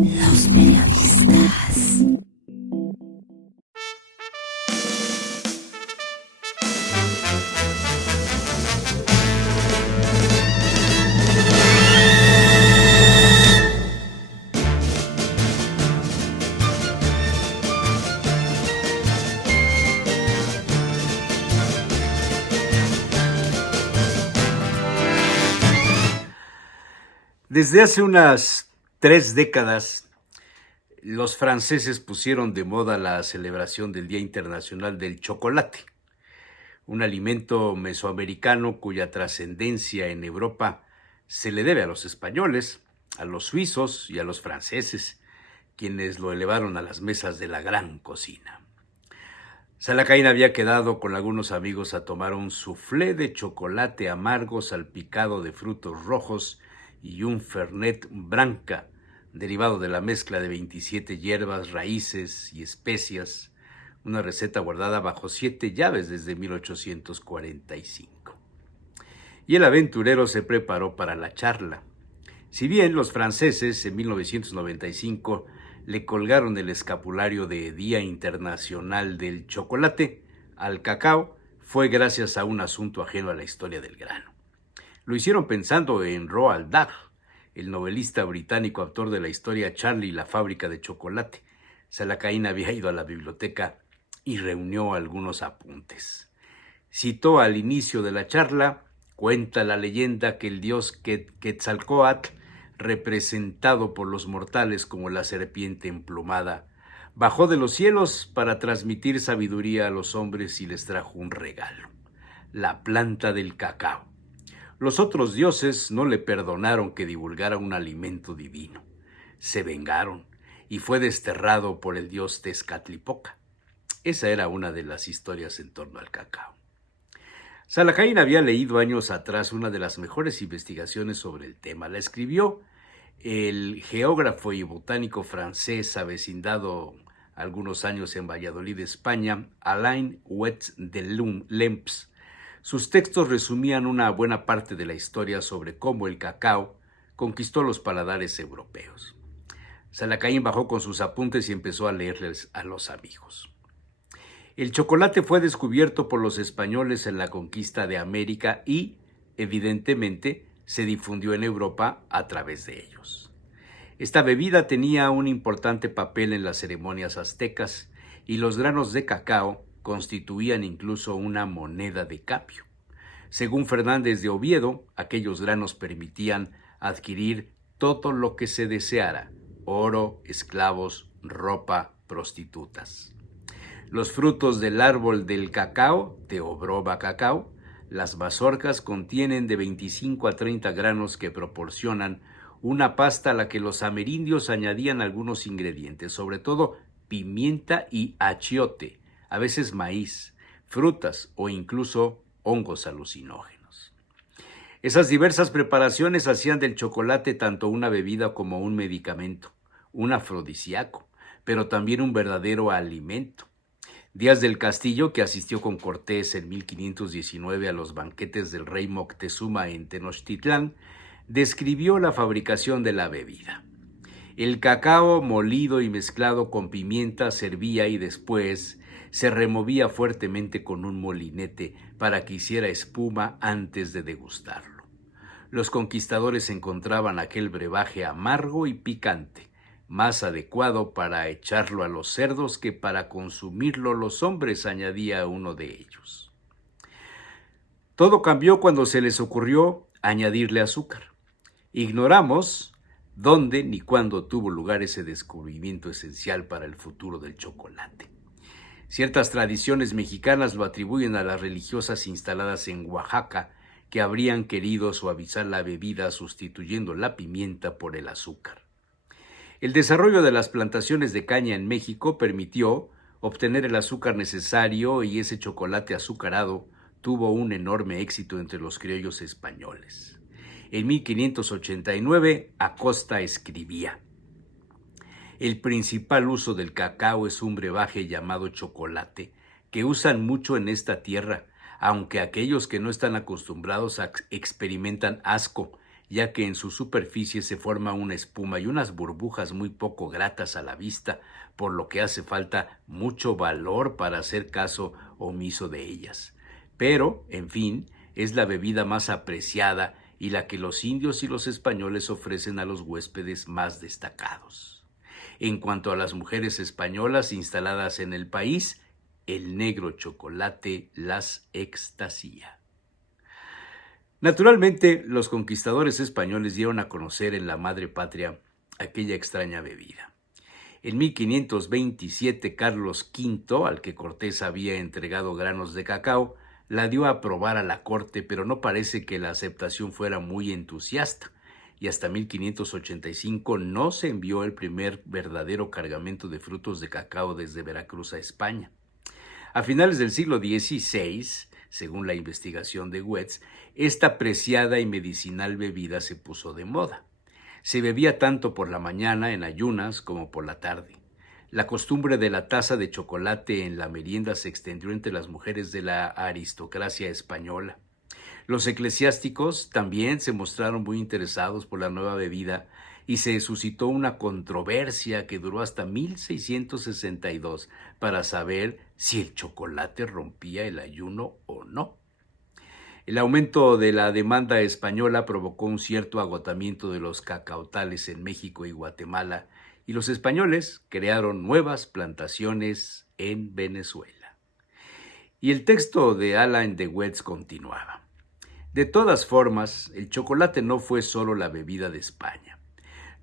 Los periodistas. Desde hace unas 3 décadas, los franceses pusieron de moda la celebración del Día Internacional del Chocolate, un alimento mesoamericano cuya trascendencia en Europa se le debe a los españoles, a los suizos y a los franceses, quienes lo elevaron a las mesas de la gran cocina. Salacaín había quedado con algunos amigos a tomar un soufflé de chocolate amargo salpicado de frutos rojos y un Fernet Branca, derivado de la mezcla de 27 hierbas, raíces y especias, una receta guardada bajo 7 llaves desde 1845. Y el aventurero se preparó para la charla. Si bien los franceses en 1995 le colgaron el escapulario de Día Internacional del Chocolate al cacao, fue gracias a un asunto ajeno a la historia del grano. Lo hicieron pensando en Roald Dahl, el novelista británico autor de la historia Charlie y la fábrica de chocolate. Salacaín había ido a la biblioteca y reunió algunos apuntes. Citó al inicio de la charla: cuenta la leyenda que el dios Quetzalcóatl, representado por los mortales como la serpiente emplumada, bajó de los cielos para transmitir sabiduría a los hombres y les trajo un regalo: la planta del cacao. Los otros dioses no le perdonaron que divulgara un alimento divino. Se vengaron y fue desterrado por el dios Tezcatlipoca. Esa era una de las historias en torno al cacao. Salacaín había leído años atrás una de las mejores investigaciones sobre el tema. La escribió el geógrafo y botánico francés avecindado algunos años en Valladolid, España, Alain Huet de Lemps. Sus textos resumían una buena parte de la historia sobre cómo el cacao conquistó los paladares europeos. Salacaín bajó con sus apuntes y empezó a leerles a los amigos. El chocolate fue descubierto por los españoles en la conquista de América y, evidentemente, se difundió en Europa a través de ellos. Esta bebida tenía un importante papel en las ceremonias aztecas y los granos de cacao constituían incluso una moneda de cambio. Según Fernández de Oviedo, aquellos granos permitían adquirir todo lo que se deseara: oro, esclavos, ropa, prostitutas. Los frutos del árbol del cacao, Teobroma cacao, las mazorcas, contienen de 25 a 30 granos que proporcionan una pasta a la que los amerindios añadían algunos ingredientes, sobre todo pimienta y achiote, a veces maíz, frutas o incluso hongos alucinógenos. Esas diversas preparaciones hacían del chocolate tanto una bebida como un medicamento, un afrodisíaco, pero también un verdadero alimento. Díaz del Castillo, que asistió con Cortés en 1519 a los banquetes del rey Moctezuma en Tenochtitlán, describió la fabricación de la bebida. El cacao molido y mezclado con pimienta servía y después se removía fuertemente con un molinete para que hiciera espuma antes de degustarlo. Los conquistadores encontraban aquel brebaje amargo y picante, más adecuado para echarlo a los cerdos que para consumirlo los hombres, añadía uno de ellos. Todo cambió cuando se les ocurrió añadirle azúcar. Ignoramos dónde ni cuándo tuvo lugar ese descubrimiento esencial para el futuro del chocolate. Ciertas tradiciones mexicanas lo atribuyen a las religiosas instaladas en Oaxaca, que habrían querido suavizar la bebida sustituyendo la pimienta por el azúcar. El desarrollo de las plantaciones de caña en México permitió obtener el azúcar necesario y ese chocolate azucarado tuvo un enorme éxito entre los criollos españoles. En 1589, Acosta escribía: el principal uso del cacao es un brebaje llamado chocolate, que usan mucho en esta tierra, aunque aquellos que no están acostumbrados experimentan asco, ya que en su superficie se forma una espuma y unas burbujas muy poco gratas a la vista, por lo que hace falta mucho valor para hacer caso omiso de ellas. Pero, en fin, es la bebida más apreciada y la que los indios y los españoles ofrecen a los huéspedes más destacados. En cuanto a las mujeres españolas instaladas en el país, el negro chocolate las extasía. Naturalmente, los conquistadores españoles dieron a conocer en la madre patria aquella extraña bebida. En 1527, Carlos V, al que Cortés había entregado granos de cacao, la dio a probar a la corte, pero no parece que la aceptación fuera muy entusiasta, y hasta 1585 no se envió el primer verdadero cargamento de frutos de cacao desde Veracruz a España. A finales del siglo XVI, según la investigación de Goetz, esta preciada y medicinal bebida se puso de moda. Se bebía tanto por la mañana en ayunas como por la tarde. La costumbre de la taza de chocolate en la merienda se extendió entre las mujeres de la aristocracia española. Los eclesiásticos también se mostraron muy interesados por la nueva bebida y se suscitó una controversia que duró hasta 1662 para saber si el chocolate rompía el ayuno o no. El aumento de la demanda española provocó un cierto agotamiento de los cacautales en México y Guatemala, y los españoles crearon nuevas plantaciones en Venezuela. Y el texto de Alain de Goetz continuaba. De todas formas, el chocolate no fue solo la bebida de España.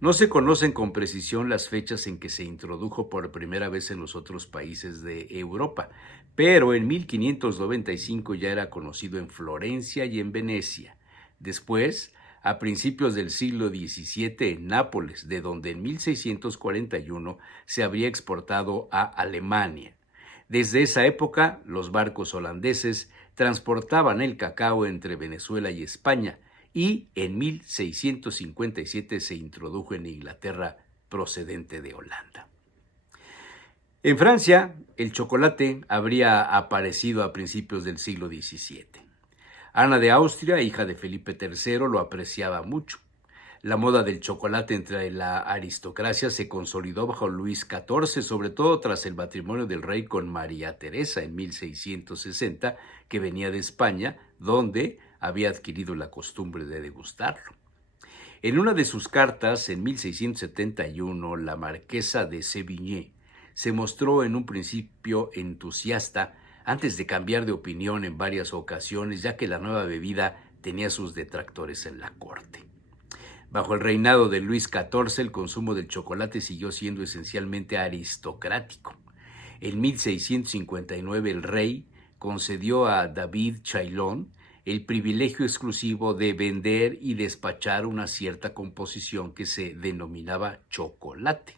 No se conocen con precisión las fechas en que se introdujo por primera vez en los otros países de Europa, pero en 1595 ya era conocido en Florencia y en Venecia. Después, a principios del siglo XVII, en Nápoles, de donde en 1641 se habría exportado a Alemania. Desde esa época, los barcos holandeses transportaban el cacao entre Venezuela y España, y en 1657 se introdujo en Inglaterra procedente de Holanda. En Francia, el chocolate habría aparecido a principios del siglo XVII. Ana de Austria, hija de Felipe III, lo apreciaba mucho. La moda del chocolate entre la aristocracia se consolidó bajo Luis XIV, sobre todo tras el matrimonio del rey con María Teresa en 1660, que venía de España, donde había adquirido la costumbre de degustarlo. En una de sus cartas, en 1671, la marquesa de Sévigné se mostró en un principio entusiasta antes de cambiar de opinión en varias ocasiones, ya que la nueva bebida tenía sus detractores en la corte. Bajo el reinado de Luis XIV, el consumo del chocolate siguió siendo esencialmente aristocrático. En 1659, el rey concedió a David Chaillon el privilegio exclusivo de vender y despachar una cierta composición que se denominaba chocolate.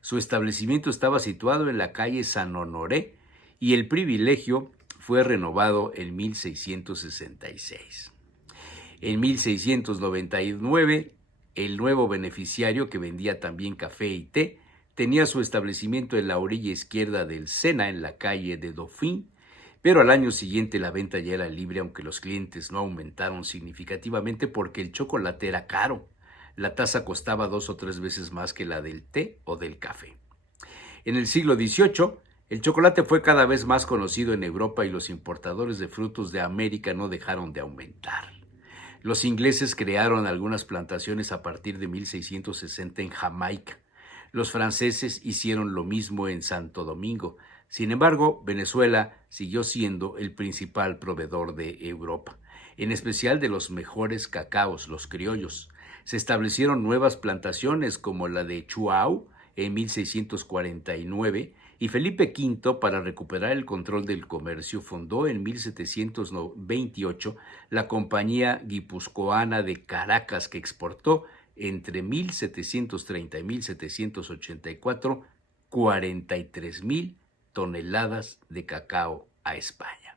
Su establecimiento estaba situado en la calle San Honoré y el privilegio fue renovado en 1666. En 1699, el nuevo beneficiario, que vendía también café y té, tenía su establecimiento en la orilla izquierda del Sena, en la calle de Dauphin, pero al año siguiente la venta ya era libre, aunque los clientes no aumentaron significativamente porque el chocolate era caro. La taza costaba 2 o 3 veces más que la del té o del café. En el siglo XVIII, el chocolate fue cada vez más conocido en Europa y los importadores de frutos de América no dejaron de aumentar. Los ingleses crearon algunas plantaciones a partir de 1660 en Jamaica. Los franceses hicieron lo mismo en Santo Domingo. Sin embargo, Venezuela siguió siendo el principal proveedor de Europa, en especial de los mejores cacaos, los criollos. Se establecieron nuevas plantaciones como la de Chuao en 1649 y Felipe V, para recuperar el control del comercio, fundó en 1728 la Compañía Guipuzcoana de Caracas, que exportó entre 1730 y 1784 43,000 toneladas de cacao a España.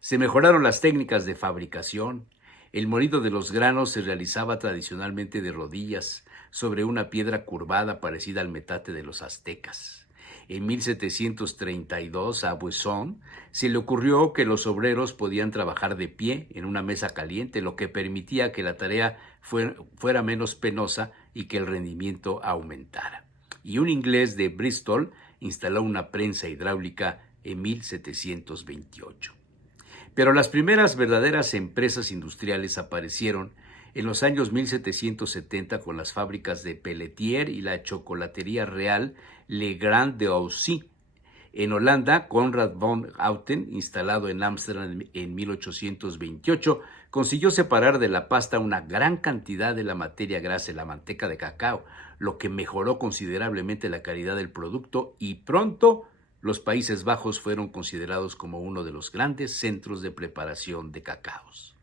Se mejoraron las técnicas de fabricación. El molido de los granos se realizaba tradicionalmente de rodillas sobre una piedra curvada parecida al metate de los aztecas. En 1732 a Buisson se le ocurrió que los obreros podían trabajar de pie en una mesa caliente, lo que permitía que la tarea fuera menos penosa y que el rendimiento aumentara. Y un inglés de Bristol instaló una prensa hidráulica en 1728. Pero las primeras verdaderas empresas industriales aparecieron en los años 1770 con las fábricas de Pelletier y la chocolatería real Le Grand de Aussy. En Holanda, Conrad von Houten, instalado en Ámsterdam en 1828, consiguió separar de la pasta una gran cantidad de la materia grasa y la manteca de cacao, lo que mejoró considerablemente la calidad del producto y pronto los Países Bajos fueron considerados como uno de los grandes centros de preparación de cacaos.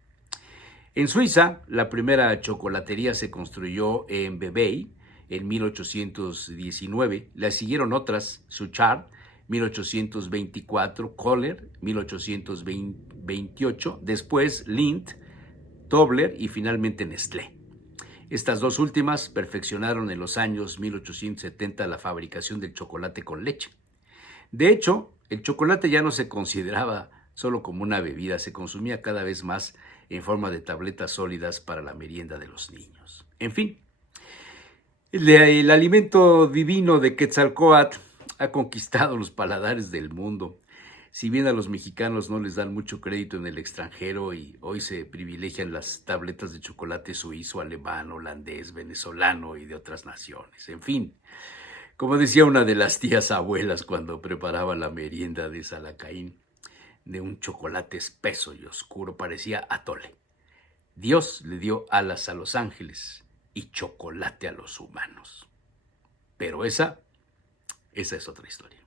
En Suiza, la primera chocolatería se construyó en Vevey en 1819. Le siguieron otras, Suchard, 1824, Kohler, 1828, después Lindt, Tobler y finalmente Nestlé. Estas dos últimas perfeccionaron en los años 1870 la fabricación del chocolate con leche. De hecho, el chocolate ya no se consideraba solo como una bebida, se consumía cada vez más en forma de tabletas sólidas para la merienda de los niños. En fin, el alimento divino de Quetzalcóatl ha conquistado los paladares del mundo. Si bien a los mexicanos no les dan mucho crédito en el extranjero y hoy se privilegian las tabletas de chocolate suizo, alemán, holandés, venezolano y de otras naciones. En fin, como decía una de las tías abuelas cuando preparaba la merienda de Salacaín, de un chocolate espeso y oscuro, parecía atole. Dios le dio alas a los ángeles y chocolate a los humanos. Pero esa es otra historia.